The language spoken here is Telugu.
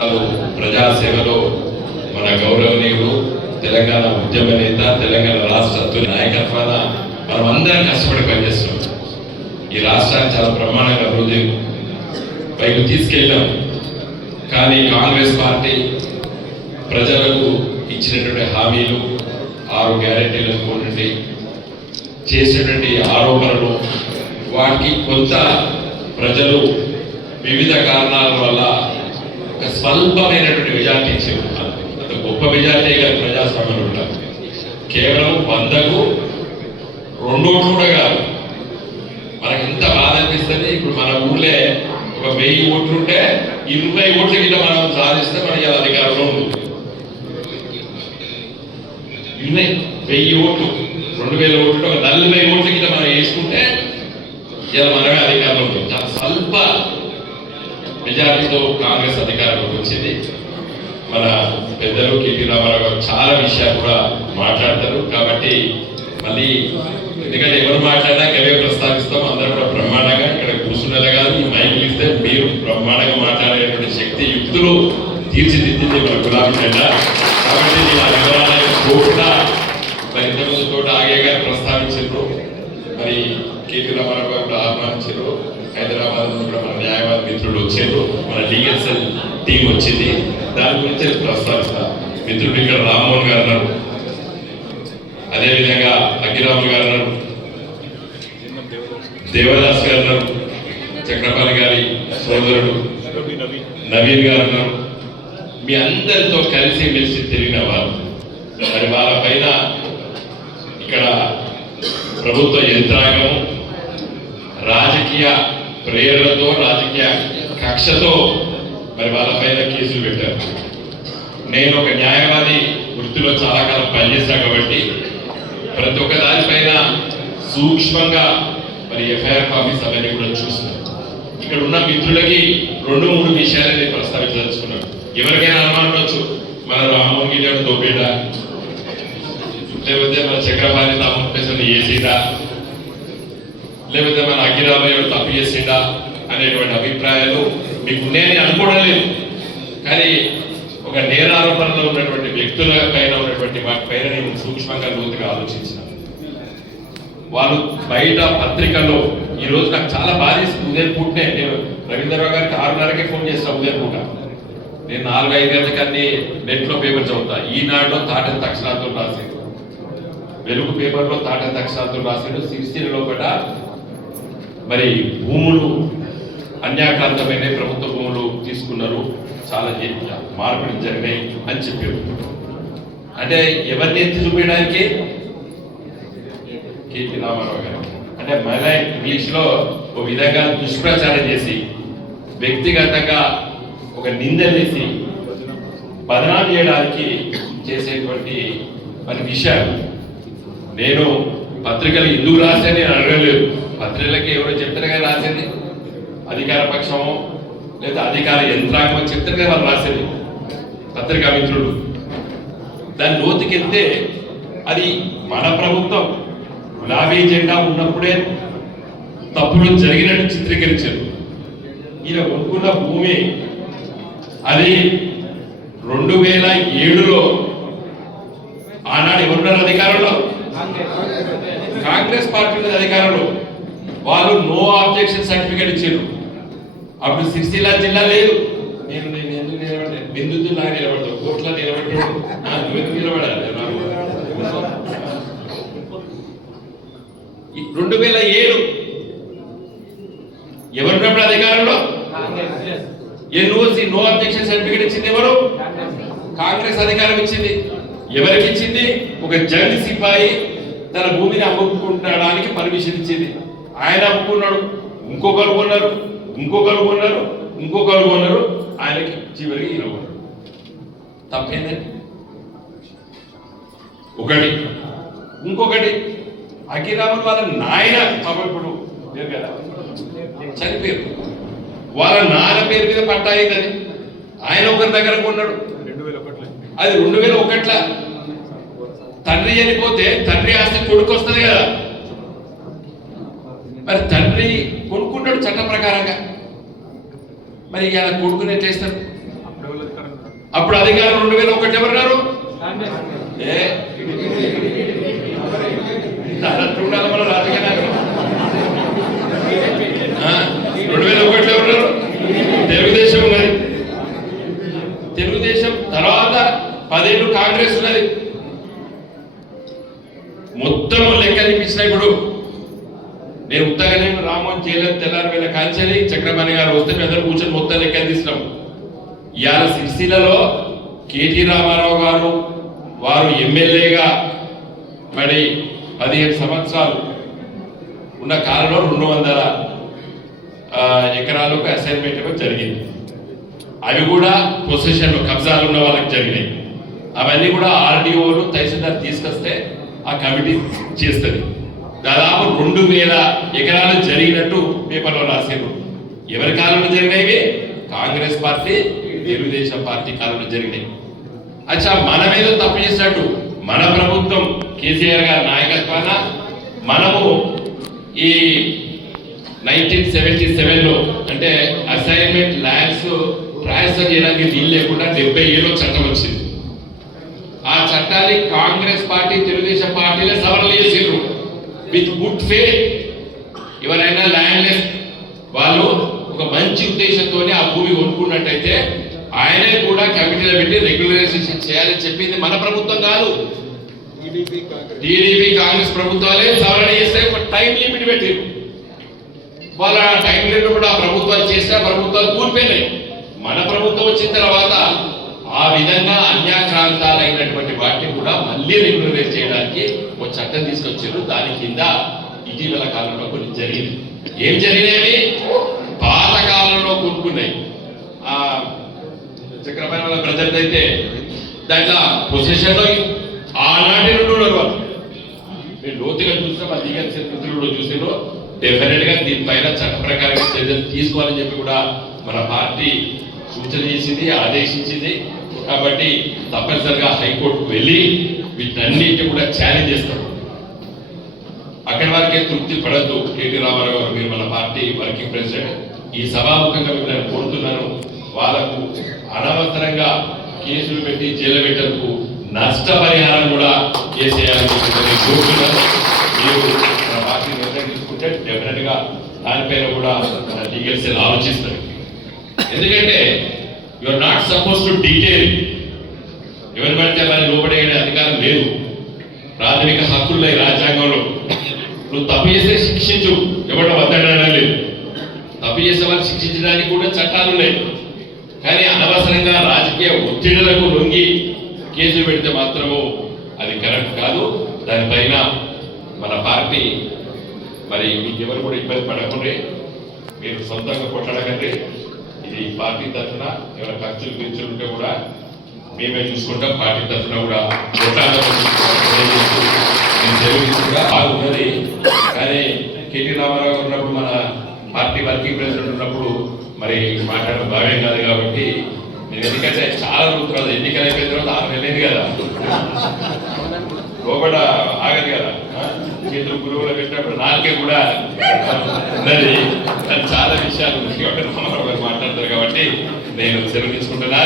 ప్రజాసేవలో మన గౌరవనీయులు తెలంగాణ ఉద్యమ నేత తెలంగాణ రాష్ట్ర తొలి నాయకత్వాన మనం అందరం కష్టపడి పనిచేస్తున్నాం. ఈ రాష్ట్రాన్ని చాలా బ్రహ్మాండంగా అభివృద్ధి పైకి తీసుకెళ్ళాం. కానీ కాంగ్రెస్ పార్టీ ప్రజలకు ఇచ్చినటువంటి హామీలు ఆరు గ్యారెంటీలను అనుకున్నటువంటి చేసినటువంటి ఆరోపణలు వాటికి కొంత ప్రజలు వివిధ కారణాల వల్ల ఒక స్వల్పమైనటువంటి మెజార్టీ ఇచ్చారు అంత గొప్ప మెజార్టీ గారు ప్రజాస్వామ్యంలో ఉంటారు కేవలం వందకు రెండు ఓట్లు కూడా కాదు. మనకి ఎంత బాధ అనిపిస్తుంది? ఇప్పుడు మన ఊర్లే ఒక వెయ్యి ఓట్లు ఉంటే ఇరవై ఓట్ల కింద మనం సాధిస్తే మనకి ఇలా అధికారంలో ఉంటుంది ఇరవై వెయ్యి ఓట్లు రెండు వేల ఓట్లు ఒక నలభై ఓట్ల కింద మనం వేసుకుంటే ఇలా మనమే అధికారంలో ఉంటుంది చాలా స్వల్ప మెజారిటీతో కాంగ్రెస్ అధికారంలోకి వచ్చింది. మన పెద్దలు కేపీ రామారావు గారు చాలా విషయాలు కూడా మాట్లాడతారు. కాబట్టి మళ్ళీ ఎందుకంటే ఎవరు మాట్లాడినా గవే ప్రస్తావిస్తాం. అందరూ కూడా బ్రహ్మాండంగా ఇక్కడ కూర్చున్నదే కాదు. ఈ మైకులు ఇస్తే మీరు బ్రహ్మాండంగా మాట్లాడేటువంటి శక్తి యుక్తులు తీర్చిదిద్దింది మన గులాబీ జెండా. కాబట్టి నేను ఆ వివరాలకు మరి ఇంతకుముందు తోట ఆగే గారు ప్రస్తావించారు మరి కేపీ రామారావు గారు కూడా ఆహ్వానించారు హైదరాబాద్ కూడా మిత్రుడు న్యాయవాద వచ్చారు మన డిఎస్ఎల్ టీం వచ్చింది. దాని గురించి నేను ప్రస్తావిస్తా. మిత్రుడు ఇక్కడ రామ్మోహన్ గారు అన్నారు అదేవిధంగా అఖిరాములు గారు అన్నారు దేవదాస్ గారు అన్నారు చక్రపాణి గారి సోదరుడు. నవీన్ గారు అన్నారు మీ అందరితో కలిసి మెలిసి తిరిగిన వారు. మరి వాళ్ళ పైన ఇక్కడ ప్రభుత్వ యంత్రాంగం రాజకీయ ప్రేరణతో రాజకీయ కక్షతో మరి వాళ్ళ పైన కేసులు పెట్టారు. నేను ఒక న్యాయవాది వృత్తిలో చాలా కాలం పనిచేశా కాబట్టి ప్రతి ఒక్క దానిపైన సూక్ష్మంగా మరి ఎఫ్ఐఆర్ కాపీస్ అవన్నీ కూడా చూస్తున్నాను. ఇక్కడ ఉన్న మిత్రులకి రెండు మూడు విషయాలు నేను ప్రస్తావించదలుచుకున్నాను. ఎవరికైనా అనుమానం వచ్చు మన రామ్మోహన్ గిరి దోపేట లేకపోతే మన చక్రపాణి రామకృష్ణ ఏసీడా లేకపోతే మన అగ్గిరామయ్య తప్పు చేసిండా అనేటువంటి అభిప్రాయాలు మీకు ఉన్నాయని అనుకోవడం లేదు. కానీ ఒక నేరారోపణలో ఉన్నటువంటి వ్యక్తుల పైన ఉన్నటువంటి వాటి పైన నేను సూక్ష్మంగా లోతుగా ఆలోచించిన. వాళ్ళు బయట పత్రికల్లో ఈ రోజు నాకు చాలా బాధేస్తుంది ఉదయం పూటనే నేను రవీంద్రరావు గారికి ఆరున్నరకే ఫోన్ చేస్తాను ఉదయం పూట. నేను నాలుగు ఐదు గంటలకి అన్ని నెట్లో పేపర్ చదువుతా. ఈనాడులో తాటంత అక్షరాలతో రాసింది వెలుగు పేపర్లో తాటంత అక్షరాలతో రాసిండు సిరిసిలో కూడా మరి భూములు అన్యాక్రాంతమైన ప్రభుత్వ భూములు తీసుకున్నారు. చాలా మార్పులు జరిగాయి అని చెప్పారు అంటే ఎవరిని ఎత్తి చూపించడానికి? కీర్తి రామారావు గారు. అంటే మళ్ళీ ఇంగ్లీష్లో ఒక విధంగా దుష్ప్రచారం చేసి వ్యక్తిగతంగా ఒక నింద చేసి బదనాలు చేయడానికి చేసేటువంటి మరి విషయాలు. నేను పత్రికలు ఎందుకు రాశాను నేను అడగలేదు. పత్రికలకి ఎవరో చెప్తారుగా రాసింది? అధికార పక్షమో లేదా అధికార యంత్రాంగమో చెప్తారుగా వాళ్ళు రాసేది. పత్రికా మిత్రుడు. దాని లోతుకెళ్తే అది మన ప్రభుత్వం గులాబీ జెండా ఉన్నప్పుడే తప్పులు జరిగినట్టు చిత్రీకరించారు. ఈయన కొనుక్కున్న భూమి అది రెండు వేల ఏడులో ఆనాడు ఎవరున్నారు అధికారంలో? కాంగ్రెస్ పార్టీ అధికారంలో వాళ్ళు నో ఆబ్జెక్షన్ సర్టిఫికేట్ ఇచ్చారు. అప్పుడు సిరిసిల్ల జిల్లా లేదు. నేను నేను ఎందుకు నిలబడలేదు బిందుతూ నాకు కోట్ల నిలబడ్డాడు ఎందుకు నిలబడాలి రెండు వేల ఏడు ఎవరున్నప్పుడు అధికారంలో? ఎన్ఓసి నో అబ్జెక్షన్ సర్టిఫికేట్ ఇచ్చింది ఎవరు? కాంగ్రెస్. అధికారం ఇచ్చింది. ఎవరికి ఇచ్చింది? ఒక జంగ్ సిపాయి తన భూమిని అమ్ముకుంటాడానికి పర్మిషన్ ఇచ్చింది. ఆయన అమ్ముకున్నాడు ఇంకొకరు కొన్నారు ఇంకొకరు కొన్నారు ఇంకొకరు కొన్నారు ఆయనకి చివరికి ఈయన కొన్నాడు. తప్పేందండి ఒకటి ఇంకొకటి అఖిరాములు వాళ్ళ నాయన పాపం ఇప్పుడు లేరు కదా? చనిపోయారు. వాళ్ళ నాన్న పేరు మీద పట్టా అయిందని ఆయన ఒకరి దగ్గర కొన్నాడు. అది రెండు వేల ఒకట్ల. తండ్రి చనిపోతే తండ్రి ఆస్తి కొడుకు వస్తుంది కదా. మరి తండ్రి కొనుక్కుంటాడు చట్ట ప్రకారంగా. మరి ఇక కొడుకుని ఎట్లా ఇస్తారు అప్పుడు అధికారం రెండు వేల ఒకటి ఎవరున్నారు ఉండాలి మన రాజకీయ ఆ, రెండు వేల ఒకటిలో ఉన్నారు తెలుగుదేశం ఉన్నది. తెలుగుదేశం తర్వాత పదేళ్ళు కాంగ్రెస్ ఉన్నది. ఇవాళ సిరిసిల్లలో కేటీ రామారావు గారు వారు ఎమ్మెల్యేగా మరి పదిహేను సంవత్సరాలు ఉన్న కాలంలో రెండు వందల ఎకరాలకు అసైన్మెంట్ ఇవ్వడం జరిగింది. అవి కూడా పొసెషన్లు కబ్జాలు ఉన్న వాళ్ళకి జరిగినాయి. అవన్నీ కూడా ఆర్డీఓలు తహసీల్దార్ తీసుకొస్తే ఆ కమిటీ చేస్తుంది. దాదాపు రెండు వేల ఎకరాలు జరిగినట్టు పేపర్లో రాశారు ఎవరి కాలంలో జరిగినవి కాంగ్రెస్ పార్టీ తెలుగుదేశం పార్టీ కాలంలో జరిగినాయి. అచ్చా మనమేదో తప్పు చేసినట్టు మన ప్రభుత్వం కేసీఆర్ గారి నాయకత్వాన మనము ఈ నైన్టీన్ సెవెంటీ సెవెన్లో అంటే అసైన్మెంట్ ల్యాండ్స్ ట్రాన్స్ఫర్ చేయడానికి వీలు లేకుండా డెబ్బై ఏళ్ళలో చట్టం వచ్చింది. ఆ చట్టాన్ని కాంగ్రెస్ పార్టీ తెలుగుదేశం పార్టీలే సవరణ చేసారు విత్ గుడ్ ఫేత్ ఎవరైనా ల్యాండ్లెస్ వాళ్ళు ఒక మంచి ఉద్దేశంతోనే ఆ భూమి కొనుక్కున్నట్టయితే ఆయనే కూడా కమిటీలో పెట్టి రెగ్యులరైజేషన్ చేయాలని చెప్పింది మన ప్రభుత్వం కాదు. టీడీపీ కాంగ్రెస్. ప్రభుత్వాలే సవరణ చేస్తే ఒక టైం లిమిట్ పెట్టారు. వాళ్ళ టైం లిమిట్ కూడా ఆ ప్రభుత్వాలు చేస్తే ప్రభుత్వాలు కూలిపోయినాయి. మన ప్రభుత్వం వచ్చిన తర్వాత ఆ విధంగా అన్యాక్రాంతాలైనటువంటి వాటిని కూడా మళ్ళీ రెగ్యులరైజ్ చేయడానికి ఒక చట్టం తీసుకొచ్చారు. దాని కింద ఇటీవల కాలంలో కొన్ని జరిగింది ఏం జరిగినాయి పాత కాలంలో కొనుక్కున్నాయి. ఆ చక్రపాణి వాళ్ళ అయితే దాంట్లో పొజిషన్లో ఆనాటి నుండి ఉన్నారు వాళ్ళు. మీరు లోతుగా చూసినా మా దిగని చరిత్రలో చూసినో డెఫినెట్గా దీనిపైన చట్ట ప్రకారంగా చర్యలు తీసుకోవాలని చెప్పి కూడా మన పార్టీ సూచన చేసింది ఆదేశించింది. కాబట్టి తప్పనిసరిగా హైకోర్టుకు వెళ్ళి వీటన్నిటిని కూడా ఛాలెంజ్ చేస్తాం. అక్కడి వరకే తృప్తి పడద్దు. కేటీ రామారావు గారు మీరు మన పార్టీ వర్కింగ్ ప్రెసిడెంట్. ఈ సభాముఖంగా మిమ్మల్ని కోరుతున్నాను. వాళ్ళకు అనవసరంగా కేసులు పెట్టి జైలు పెట్టకు నష్టపరిహారం కూడా చేసేయాలని చెప్పి మీరు మన పార్టీ నిర్ణయం తీసుకుంటే డెఫినెట్గా దానిపైన కూడా మన లీగల్ సెల్ ఆలోచిస్తారు. ఎందుకంటే you're not suppose to detail ఎవరి పడితే వారిని లోపడే అధికారం లేదు. ప్రాథమిక హక్కులు లేవు రాజ్యాంగంలో నువ్వు తప్పు చేస్తే శిక్షించు. ఎవడో వద్దడం లేదు. తప్పు చేసే వారిని శిక్షించడానికి కూడా చట్టాలు లేవు కానీ అనవసరంగా రాజకీయ ఒత్తిడులకు లొంగి కేసులు పెడితే మాత్రము అది కరెక్ట్ కాదు. దానిపైన మన పార్టీ మరి మీకు ఎవరు కూడా ఇబ్బంది పడకుండా. మీరు సొంతంగా కొట్టడకండి ఇది పార్టీ తరఫున ఎవరైనా ఖర్చులు ఖర్చులు ఉంటే కూడా మేమే చూసుకుంటాం. పార్టీ తరఫున కూడా కొట్టాలని తెలియజేస్తున్నా. బాగున్నది. కానీ కేటీ రామారావు ఉన్నప్పుడు మన పార్టీ వర్కింగ్ ప్రెసిడెంట్ ఉన్నప్పుడు మరి మాట్లాడడం భావ్యం కాదు కాబట్టి నేను ఎందుకంటే చాలా రోజుల తర్వాత ఎన్నికలు అయిపోయిన తర్వాత ఆరు నెలలేదు కదా. లోపల ఆగదు కదా. చేతులు గురువులు పెట్టినప్పుడు నాకే కూడా ఉన్నది. చాలా విషయాలు. ఉన్నాయి కాబట్టి మాట్లాడతారు కాబట్టి నేను సెలవు తీసుకుంటున్నా.